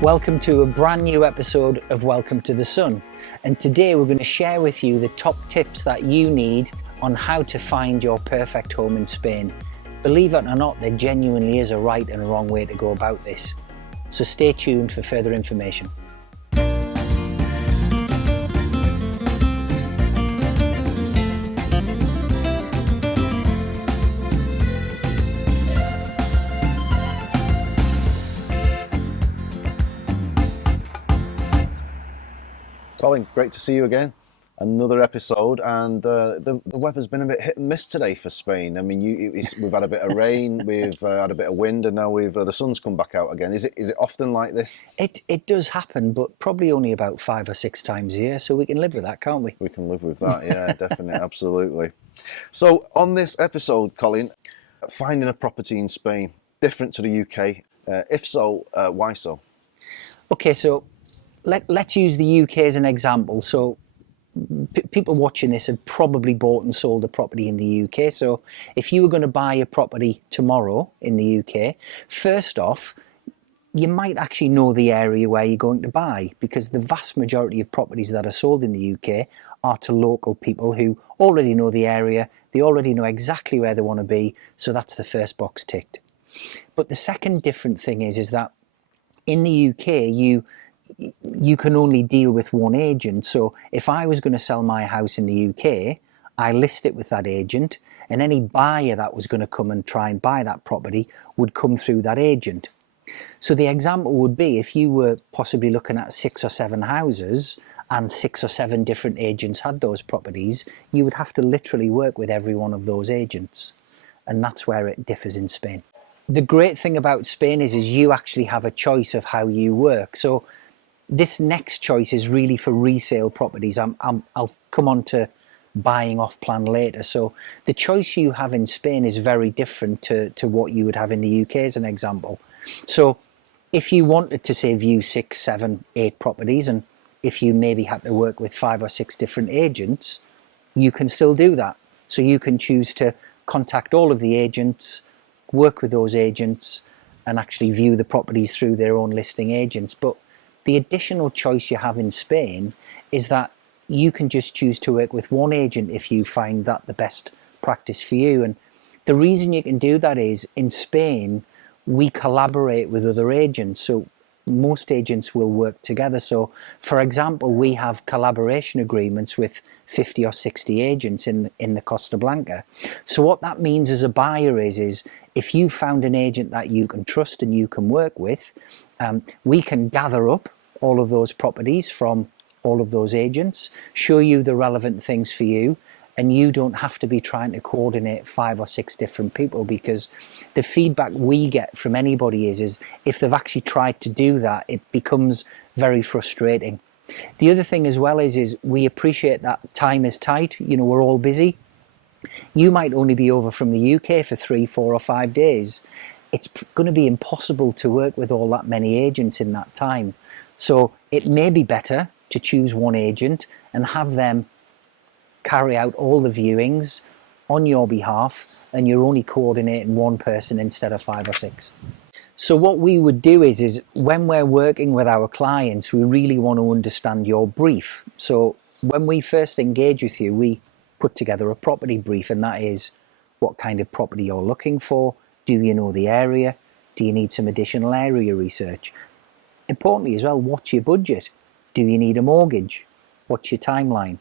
Welcome to a brand new episode of Welcome to the Sun, and today we're going to share with you the top tips that you need on how to find your perfect home in Spain. Believe it or not, there genuinely is a right and a wrong way to go about this, so stay tuned for further information. Colin, great to see you again. Another episode, and the weather's been a bit hit and miss today for Spain. I mean, we've had a bit of rain, we've had a bit of wind, and now the sun's come back out again. Is it often like this? It does happen, but probably only about 5 or 6 times a year, so we can live with that, can't we? We can live with that, yeah, definitely, absolutely. So on this episode, Colin, finding a property in Spain, different to the UK. If so, why so? Okay, so let's use the UK as an example. So people watching this have probably bought and sold a property in the UK. So if you were going to buy a property tomorrow in the UK, first off, you might actually know the area where you're going to buy, because the vast majority of properties that are sold in the UK are to local people who already know the area. They already know exactly where they want to be. So that's the first box ticked. But the second different thing is that in the UK, you can only deal with one agent. So if I was going to sell my house in the UK, I list it with that agent, and any buyer that was going to come and try and buy that property would come through that agent. So the example would be, if you were possibly looking at 6 or 7 houses and 6 or 7 different agents had those properties, you would have to literally work with every one of those agents. And that's where it differs in Spain. The great thing about Spain is you actually have a choice of how you work. So this next choice is really for resale properties. I'll come on to buying off plan later. So the choice you have in Spain is very different to what you would have in the UK as an example. So if you wanted to say view 6, 7, 8 properties, and if you maybe had to work with 5 or 6 different agents, you can still do that. So you can choose to contact all of the agents, work with those agents, and actually view the properties through their own listing agents. But the additional choice you have in Spain is that you can just choose to work with one agent if you find that the best practice for you. And the reason you can do that is, in Spain, we collaborate with other agents. So most agents will work together. So for example, we have collaboration agreements with 50 or 60 agents in the Costa Blanca. So what that means as a buyer is if you found an agent that you can trust and you can work with, we can gather up all of those properties from all of those agents, show you the relevant things for you, and you don't have to be trying to coordinate 5 or 6 different people, because the feedback we get from anybody is if they've actually tried to do that, it becomes very frustrating. The other thing as well is we appreciate that time is tight. You know, we're all busy. You might only be over from the UK for 3, 4 or 5 days. It's going to be impossible to work with all that many agents in that time. So it may be better to choose one agent and have them carry out all the viewings on your behalf, and you're only coordinating one person instead of 5 or 6. So what we would do is when we're working with our clients, we really want to understand your brief. So when we first engage with you, we put together a property brief, and that is what kind of property you're looking for. Do you know the area? Do you need some additional area research? Importantly as well, what's your budget? Do you need a mortgage? What's your timeline?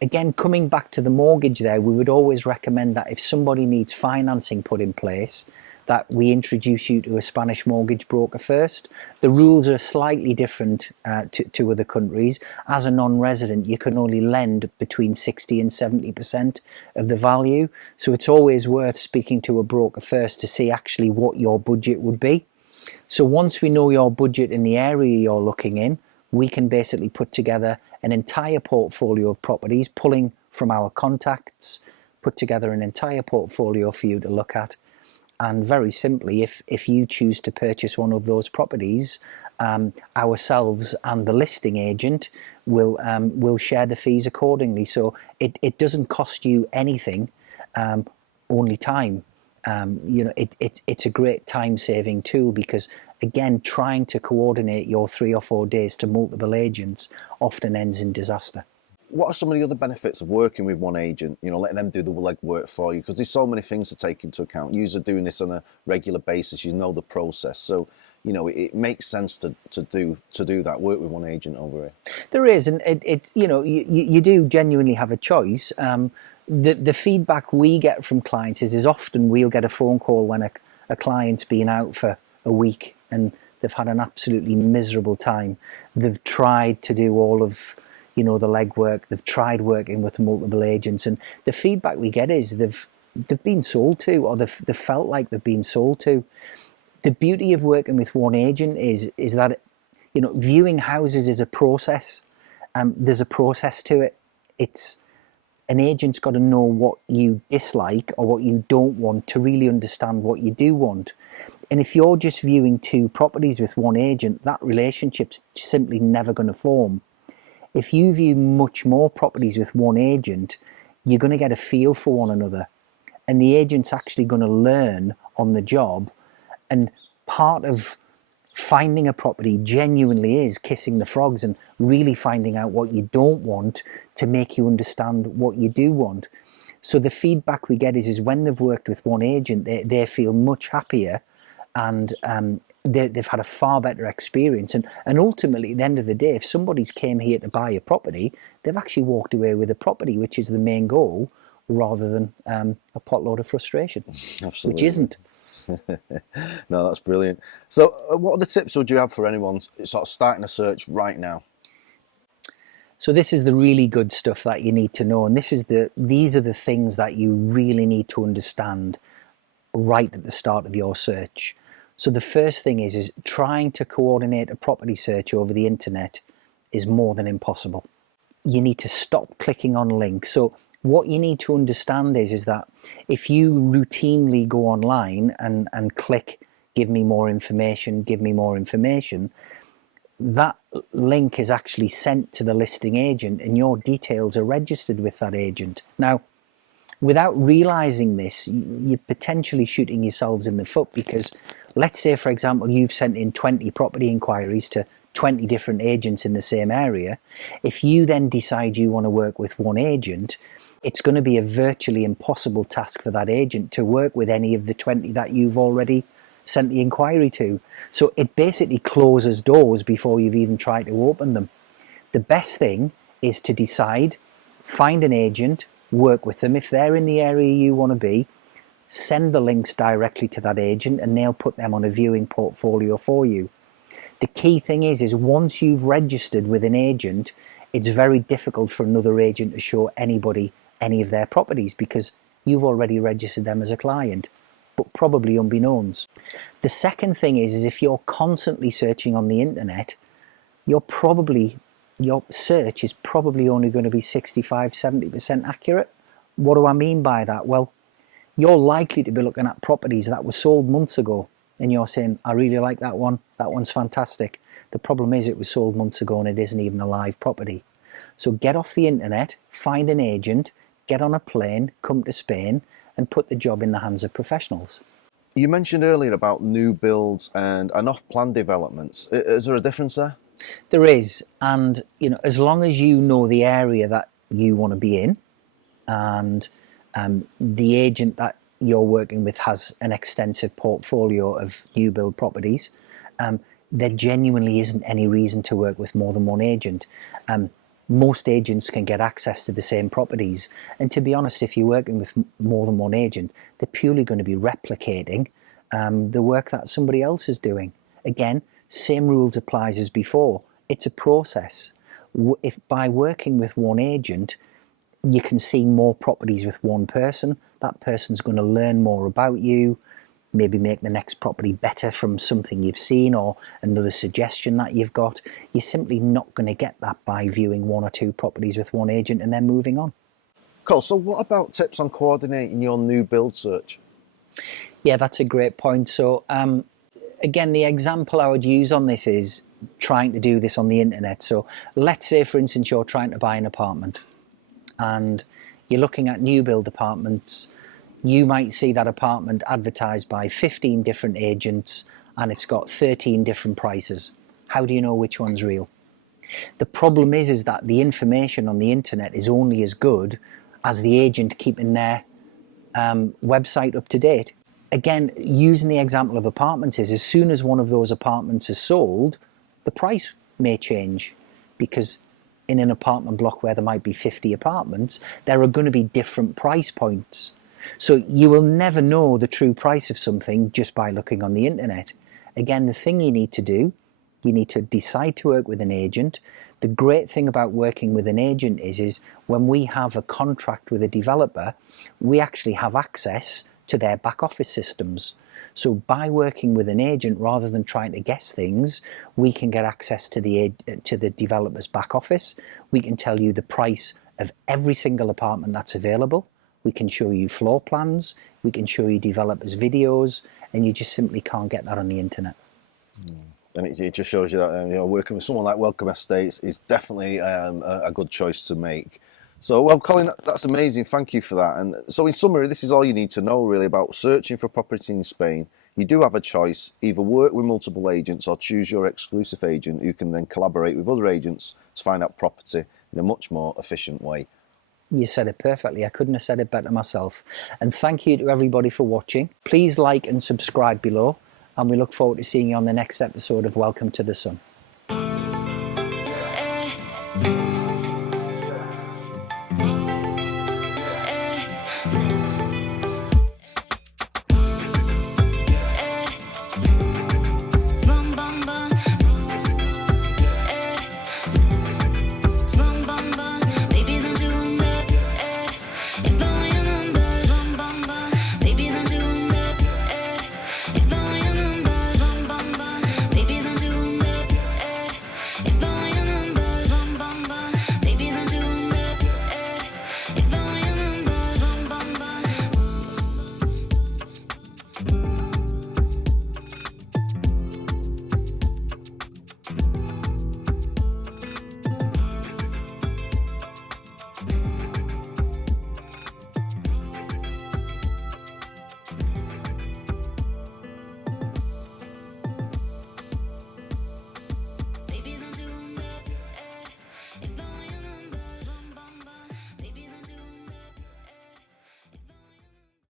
Again, coming back to the mortgage there, we would always recommend that if somebody needs financing put in place, that we introduce you to a Spanish mortgage broker first. The rules are slightly different to other countries. As a non-resident, you can only lend between 60 and 70% of the value. So it's always worth speaking to a broker first to see actually what your budget would be. So once we know your budget in the area you're looking in, we can basically put together an entire portfolio of properties, pulling from our contacts, put together an entire portfolio for you to look at. And very simply, if you choose to purchase one of those properties, ourselves and the listing agent will share the fees accordingly. So it doesn't cost you anything, only time. It's a great time-saving tool, because again, trying to coordinate your 3 or 4 days to multiple agents often ends in disaster. What are some of the other benefits of working with one agent, letting them do the legwork for you? Because there's so many things to take into account. You're doing this on a regular basis, you know the process. So, it makes sense to do that, work with one agent over here. There is, and you do genuinely have a choice. The feedback we get from clients is often we'll get a phone call when a client's been out for a week and they've had an absolutely miserable time. They've tried to do all of the legwork, they've tried working with multiple agents, and the feedback we get is they've been sold to, or they've felt like they've been sold to. The beauty of working with one agent is that viewing houses is a process. There's a process to it. It's an agent's got to know what you dislike or what you don't want to really understand what you do want. And if you're just viewing 2 properties with one agent, that relationship's simply never going to form. If you view much more properties with one agent, you're going to get a feel for one another, and the agent's actually going to learn on the job. And part of finding a property genuinely is kissing the frogs and really finding out what you don't want to make you understand what you do want. So the feedback we get is when they've worked with one agent, they feel much happier, and they've had a far better experience. And ultimately, at the end of the day, if somebody's came here to buy a property, they've actually walked away with a property, which is the main goal, rather than a potload of frustration. Absolutely. Which isn't. No, that's brilliant. So what other tips would you have for anyone sort of starting a search right now? So this is the really good stuff that you need to know, and these are the things that you really need to understand right at the start of your search. So the first thing is trying to coordinate a property search over the internet is more than impossible. You need to stop clicking on links. So what you need to understand is that if you routinely go online and click give me more information, that link is actually sent to the listing agent and your details are registered with that agent. Now, without realizing this, you're potentially shooting yourselves in the foot, because let's say, for example, you've sent in 20 property inquiries to 20 different agents in the same area. If you then decide you want to work with one agent, it's going to be a virtually impossible task for that agent to work with any of the 20 that you've already sent the inquiry to. So it basically closes doors before you've even tried to open them. The best thing is to decide, find an agent, work with them. If they're in the area you want to be, send the links directly to that agent and they'll put them on a viewing portfolio for you. The key thing is once you've registered with an agent, it's very difficult for another agent to show anybody any of their properties, because you've already registered them as a client, but probably unbeknownst. The second thing is if you're constantly searching on the internet, your search is probably only going to be 65-70% accurate. What do I mean by that? Well, you're likely to be looking at properties that were sold months ago and you're saying, I really like that one's fantastic. The problem is it was sold months ago and it isn't even a live property. So get off the internet, find an agent, get on a plane, come to Spain and put the job in the hands of professionals. You mentioned earlier about new builds and off-plan developments. Is there a difference there? There is, and as long as you know the area that you want to be in, and the agent that you're working with has an extensive portfolio of new build properties, there genuinely isn't any reason to work with more than one agent. Most agents can get access to the same properties, and to be honest, if you're working with more than one agent, they're purely going to be replicating the work that somebody else is doing. Again, same rules applies as before. It's a process. If by working with one agent, you can see more properties with one person, that person's going to learn more about you, maybe make the next property better from something you've seen or another suggestion that you've got. You're simply not going to get that by viewing 1 or 2 properties with one agent and then moving on. Cole, so what about tips on coordinating your new build search? Yeah, that's a great point. So again, the example I would use on this is trying to do this on the internet. So let's say, for instance, you're trying to buy an apartment and you're looking at new build apartments. You might see that apartment advertised by 15 different agents and it's got 13 different prices. How do you know which one's real? The problem is that the information on the internet is only as good as the agent keeping their website up to date. Again, using the example of apartments is, as soon as one of those apartments is sold, the price may change, because in an apartment block where there might be 50 apartments, there are going to be different price points. So you will never know the true price of something just by looking on the internet. Again, the thing you need to do, you need to decide to work with an agent. The great thing about working with an agent is when we have a contract with a developer, we actually have access to their back office systems. So by working with an agent, rather than trying to guess things, we can get access to the developer's back office. We can tell you the price of every single apartment that's available. We can show you floor plans. We can show you developers' videos, and you just simply can't get that on the internet. And it just shows you that working with someone like Welcome Estates is definitely a good choice to make. So, well, Colin, that's amazing. Thank you for that. And so, in summary, this is all you need to know really about searching for property in Spain. You do have a choice: either work with multiple agents or choose your exclusive agent, who can then collaborate with other agents to find out property in a much more efficient way. You said it perfectly. I couldn't have said it better myself. And thank you to everybody for watching. Please like and subscribe below, and we look forward to seeing you on the next episode of Welcome to the Sun.